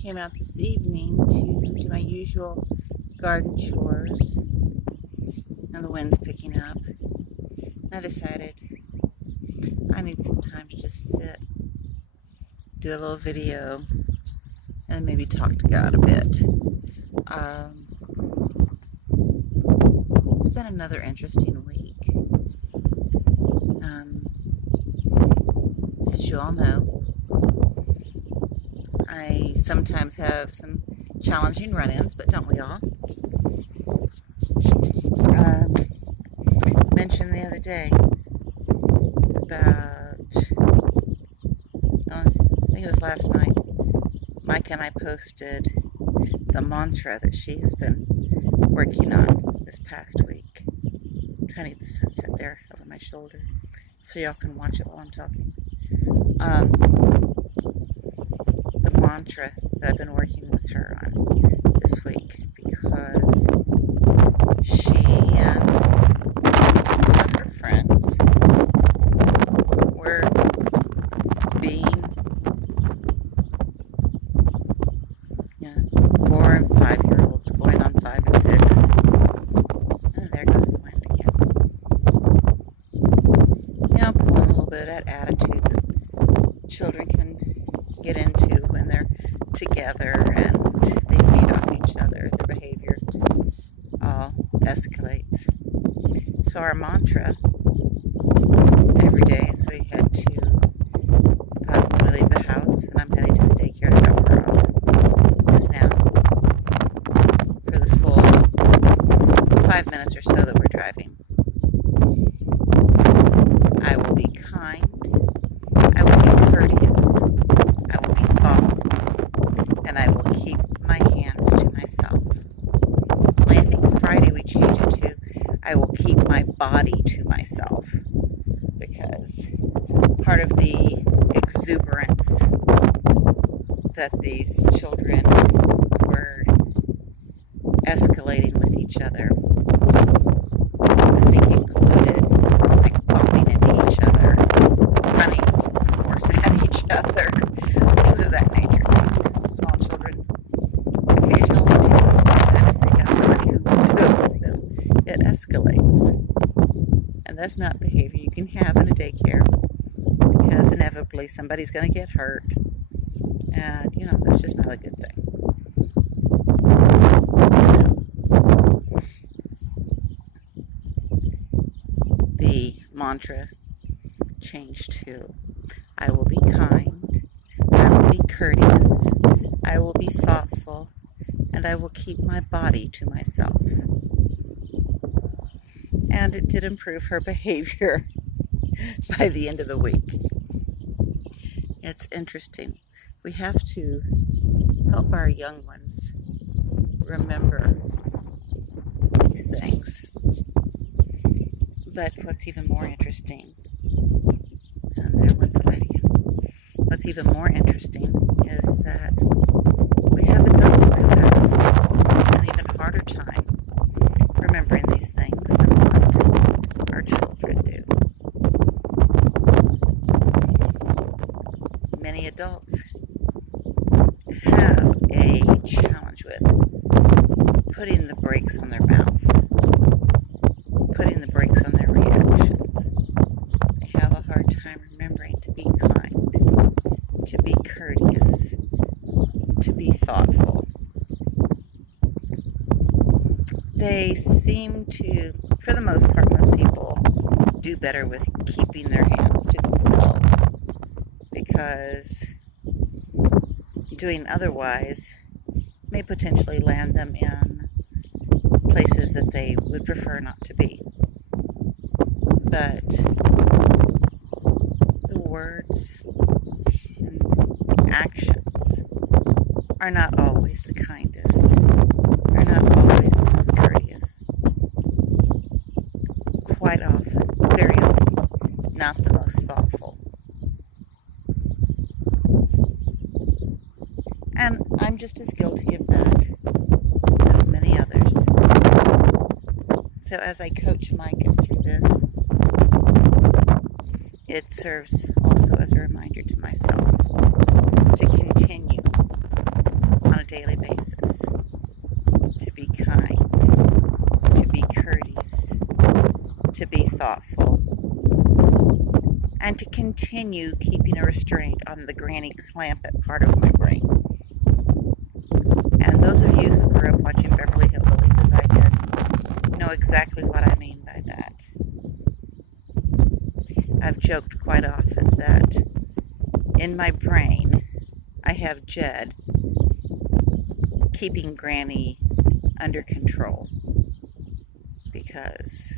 came out this evening to do my usual garden chores, and the wind's picking up. And I decided I need some time to just sit, do a little video, and maybe talk to God a bit. It's been another interesting week. As you all know, I sometimes have some challenging run-ins, but don't we all? Mentioned the other day about, I think it was last night, Mike and I posted the mantra that she has been working on this past week. I'm trying to get the sunset there over my shoulder so y'all can watch it while I'm talking. The mantra that I've been working with her on this week, because she and some of her friends were being 4 and 5-year-olds going on 5 and 6. And there goes the wind again. Pulling a little bit of that attitude that children can get into when they're together and they feed off each other. Their behavior all escalates. So our mantra every day is we head to, when we leave the house, and I'm heading to the daycare to drop her off, is now, for the full 5 minutes or so that we're driving, I will be kind, I will be courteous, I will be thoughtful, and I will keep my hands to myself. Only I think Friday we changed it to, I will keep my body to myself, because part of the exuberance that these children were escalating with each other, I think included like bumping into each other, running full force at each other, things of that nature. Things small children occasionally do, and if they have somebody who will do it with them, it escalates. And that's not behavior you can have in a daycare, because inevitably somebody's going to get hurt, and that's just not a good thing. So the mantra changed to, I will be kind, I will be courteous, I will be thoughtful, and I will keep my body to myself. And it did improve her behavior by the end of the week. It's interesting. We have to help our young ones remember these things. But what's even more interesting, and there went the light again. What's even more interesting is that we have adults who have an even harder time remembering these things than what our children do. Many adults have a challenge with putting the brakes on their mouth, putting the brakes on their reactions. They have a hard time remembering to be kind, to be courteous, to be thoughtful. They seem to, for the most part, most people do better with keeping their hands to themselves, because doing otherwise may potentially land them in places that they would prefer not to be. But the words and actions are not always the kindest, are not always the most courteous. Quite often, very often, not the most thoughtful. And I'm just as guilty of that as many others. So as I coach Micah through this, it serves also as a reminder to myself to continue continue keeping a restraint on the granny clampet part of my brain. And those of you who grew up watching Beverly Hillbillies as I did know exactly what I mean by that. I've joked quite often that in my brain I have Jed keeping Granny under control, because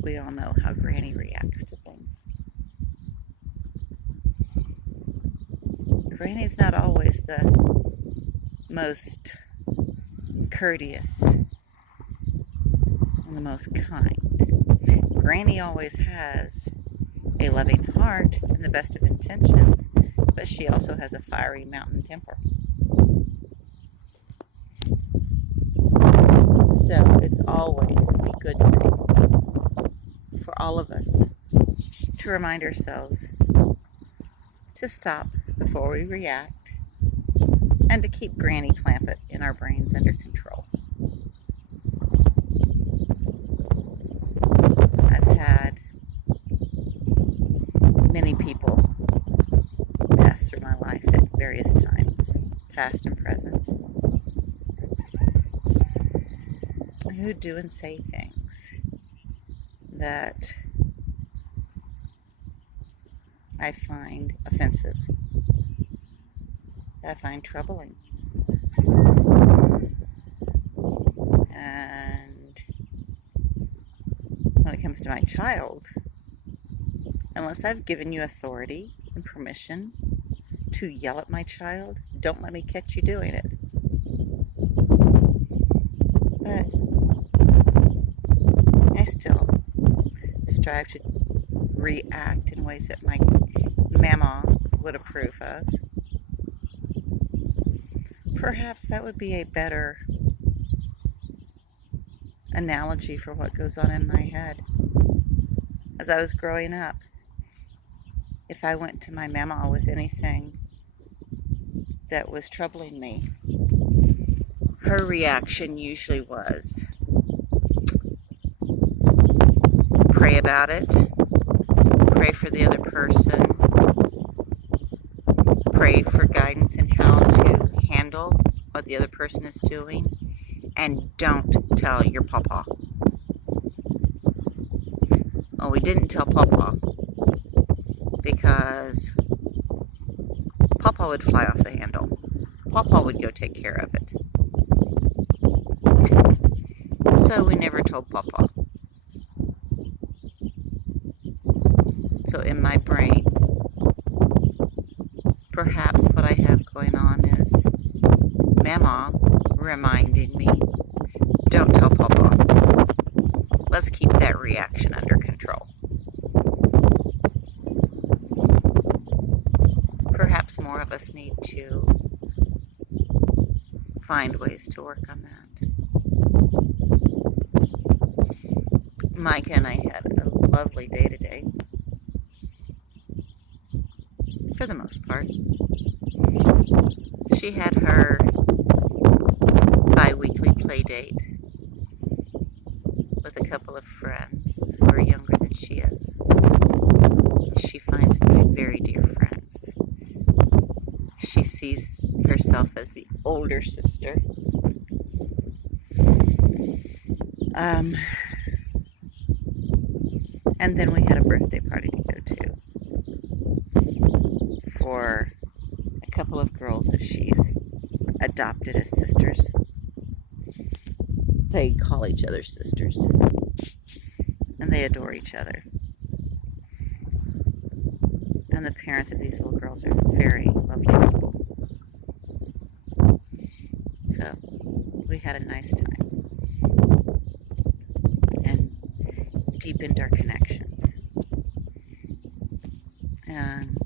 we all know how Granny reacts to things. Granny's not always the most courteous and the most kind. Granny always has a loving heart and the best of intentions, but she also has a fiery mountain temper. So it's always a good thing for all of us to remind ourselves to stop before we react and to keep Granny Clampett in our brains under control. I've had many people pass through my life at various times, past and present, who do and say things that I find offensive, that I find troubling. And when it comes to my child, unless I've given you authority and permission to yell at my child, don't let me catch you doing it. But I still strive to react in ways that my mama would approve of. Perhaps that would be a better analogy for what goes on in my head. As I was growing up, if I went to my mama with anything that was troubling me, her reaction usually was, pray about it, pray for the other person, pray for guidance in how to handle what the other person is doing, and don't tell your papa. Well, we didn't tell papa because papa would fly off the handle. Papa would go take care of it. So we never told papa. So in my brain, perhaps what I have going on is Mama reminding me, don't tell papa. Let's keep that reaction under control. Perhaps more of us need to find ways to work on that. Micah and I had a lovely day today, for the most part. She had her bi-weekly play date with a couple of friends who are younger than she is. She finds them to be very dear friends. She sees herself as the older sister. And then we had a birthday party to go to for a couple of girls that she's adopted as sisters. They call each other sisters, and they adore each other. And the parents of these little girls are very lovely people. So we had a nice time and deepened our connections. And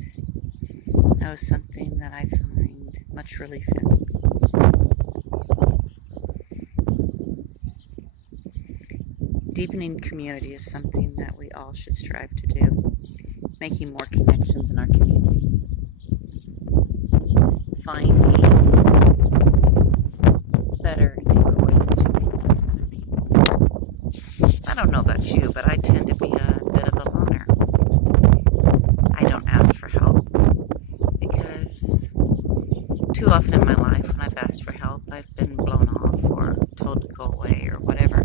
that was something that I find much relief in. Deepening community is something that we all should strive to do. Making more connections in our community. Finding better and deeper ways to connect with people. I don't know about you, but I tend to be a bit of a loner. I too often in my life, when I've asked for help, I've been blown off or told to go away or whatever.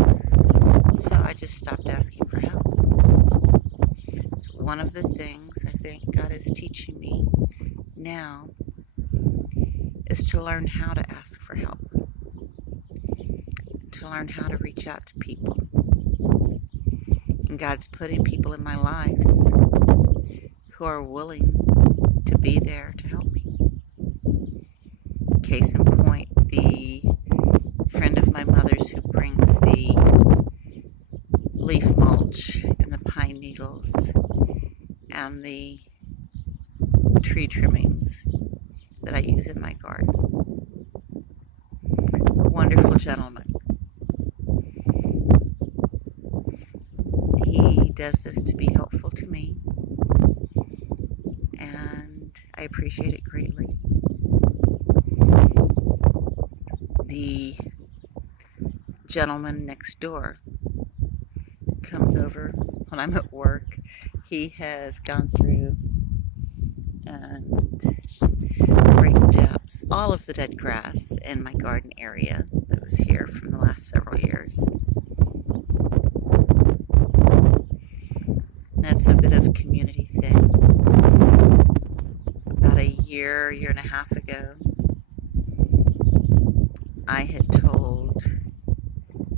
So I just stopped asking for help. So one of the things I think God is teaching me now is to learn how to ask for help, to learn how to reach out to people. And God's putting people in my life who are willing to be there to help me. Case in point, the friend of my mother's who brings the leaf mulch and the pine needles and the tree trimmings that I use in my garden. Wonderful gentleman. He does this to be helpful to me, and I appreciate it greatly. The gentleman next door comes over when I'm at work. He has gone through and raked out all of the dead grass in my garden area that was here from the last several years. That's a bit of a community thing. About a year and a half ago, I had told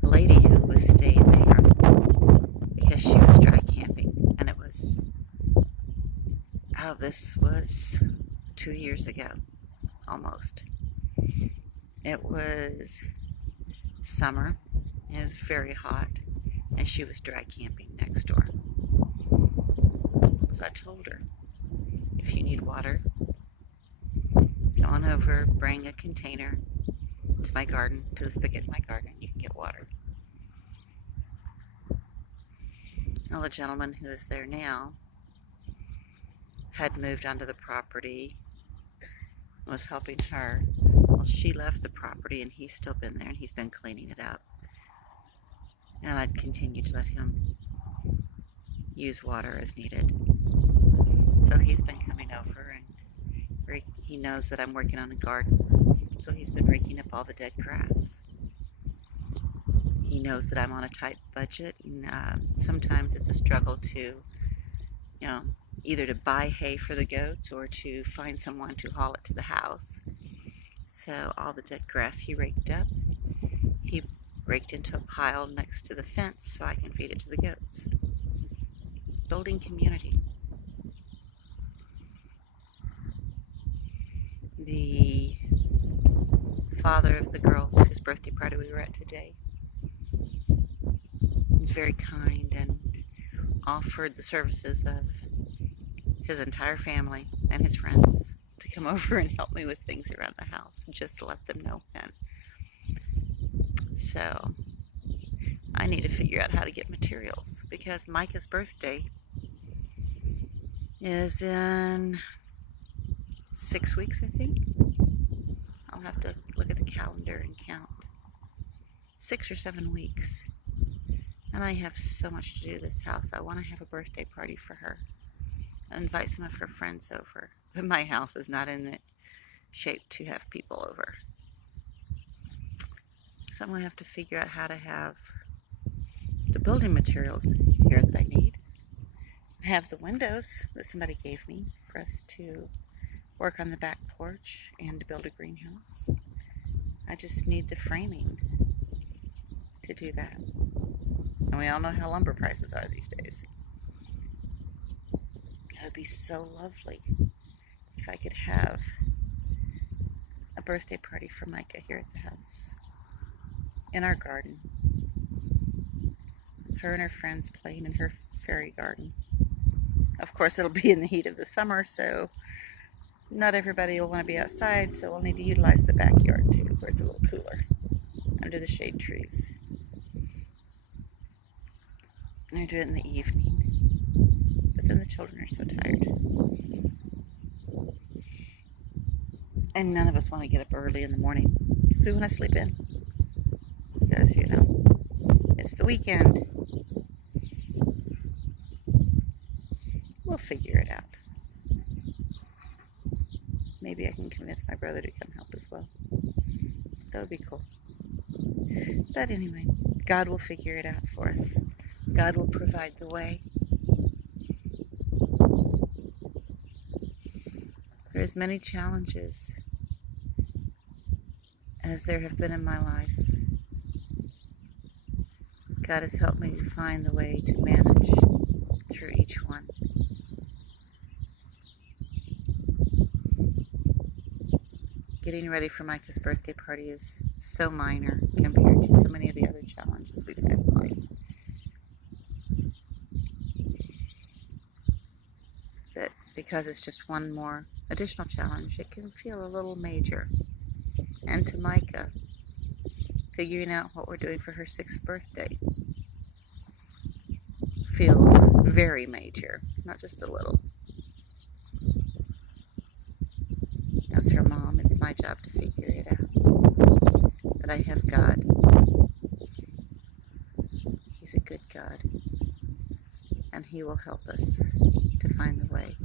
the lady who was staying there, because she was dry camping, and it was, this was 2 years ago, almost. It was summer, it was very hot, and she was dry camping next door. So I told her, if you need water, come on over, bring a container to my garden, to the spigot in my garden, you can get water. Well, the gentleman who is there now had moved onto the property, was helping her. Well, she left the property and he's still been there and he's been cleaning it up. And I'd continue to let him use water as needed. So he's been coming over, and he knows that I'm working on a garden. So he's been raking up all the dead grass. He knows that I'm on a tight budget, and sometimes it's a struggle to, either to buy hay for the goats or to find someone to haul it to the house. So all the dead grass he raked up, he raked into a pile next to the fence so I can feed it to the goats. Building community. The father of the girls whose birthday party we were at today was very kind and offered the services of his entire family and his friends to come over and help me with things around the house, just to let them know when. So I need to figure out how to get materials, because Micah's birthday is in 6 weeks, I think. I'll have to look at the calendar and count. 6 or 7 weeks. And I have so much to do this house. I want to have a birthday party for her. And invite some of her friends over. But my house is not in the shape to have people over. So I'm going to have to figure out how to have the building materials here that I need. I have the windows that somebody gave me for us to work on the back porch and to build a greenhouse. I just need the framing to do that. And we all know how lumber prices are these days. It would be so lovely if I could have a birthday party for Micah here at the house, in our garden, with her and her friends playing in her fairy garden. Of course, it'll be in the heat of the summer, so not everybody will want to be outside, so we'll need to utilize the backyard too, where it's a little cooler, under the shade trees. And I do it in the evening, but then the children are so tired. And none of us want to get up early in the morning, because we want to sleep in. Because, it's the weekend. We'll figure it out. Maybe I can convince my brother to come help as well. That would be cool. But anyway, God will figure it out for us. God will provide the way. For as many challenges as there have been in my life, God has helped me to find the way to manage through each one. Getting ready for Micah's birthday party is so minor compared to so many of the other challenges we've had in life. But because it's just one more additional challenge, it can feel a little major. And to Micah, figuring out what we're doing for her 6th birthday feels very major, not just a little. As her mom, it's my job to figure it out. But I have God. He's a good God. And He will help us to find the way.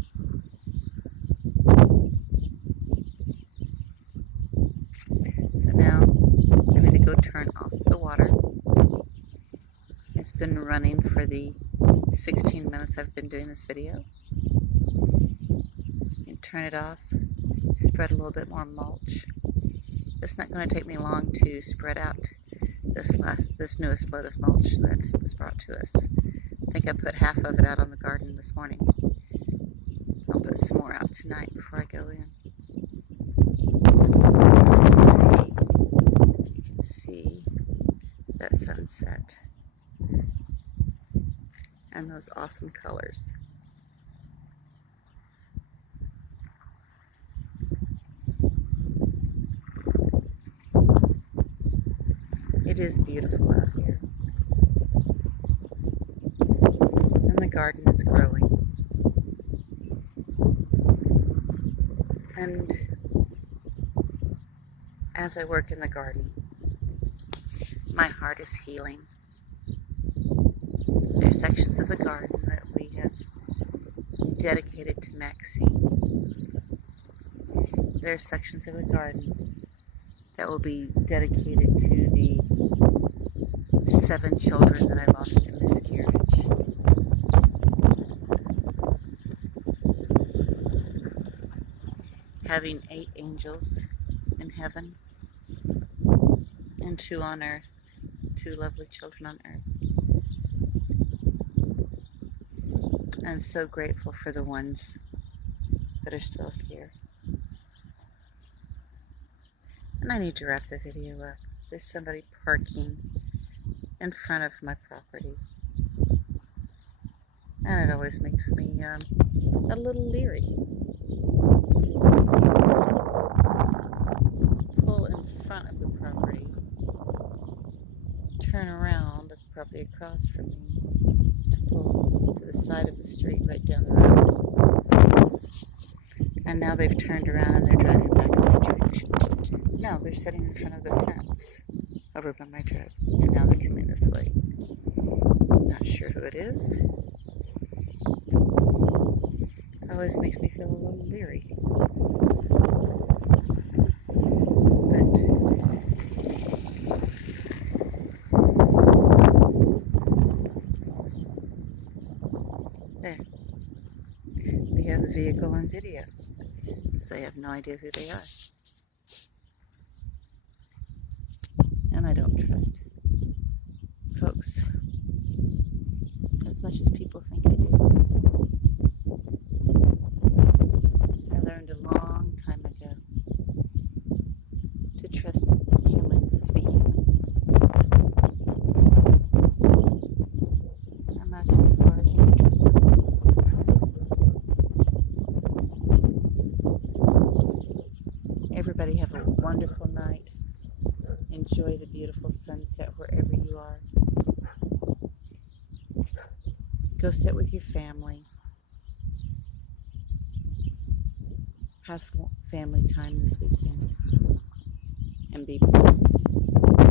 So now I'm going to go turn off the water. It's been running for the 16 minutes I've been doing this video. And turn it off. Spread a little bit more mulch. It's not going to take me long to spread out this newest load of mulch that was brought to us. I think I put half of it out on the garden this morning. I'll put some more out tonight before I go in. You can see that sunset and those awesome colors. It is beautiful out here. And the garden is growing. And as I work in the garden, my heart is healing. There's sections of the garden that we have dedicated to Maxine. There's sections of the garden that will be dedicated to the 7 children that I lost to miscarriage. Having 8 angels in heaven and 2 on earth, 2 lovely children on earth. I'm so grateful for the ones that are still here. And I need to wrap the video up. There's somebody parking in front of my property. And it always makes me a little leery. Pull in front of the property, turn around at the property across from me, to pull to the side of the street right down the road. And now they've turned around and they're driving back this direction. No, they're sitting in front of the fence over by my truck, and now they're coming this way. Not sure who it is. It always makes me feel a little leery. But there. We have the vehicle on video, because I have no idea who they are. And I don't trust folks as much as people think I do. I learned a long time ago to trust humans to be human. And that's as far as you can trust them. Everybody have a wonderful night. Enjoy the beautiful sunset wherever you are. Go sit with your family. Have family time this weekend. And be blessed.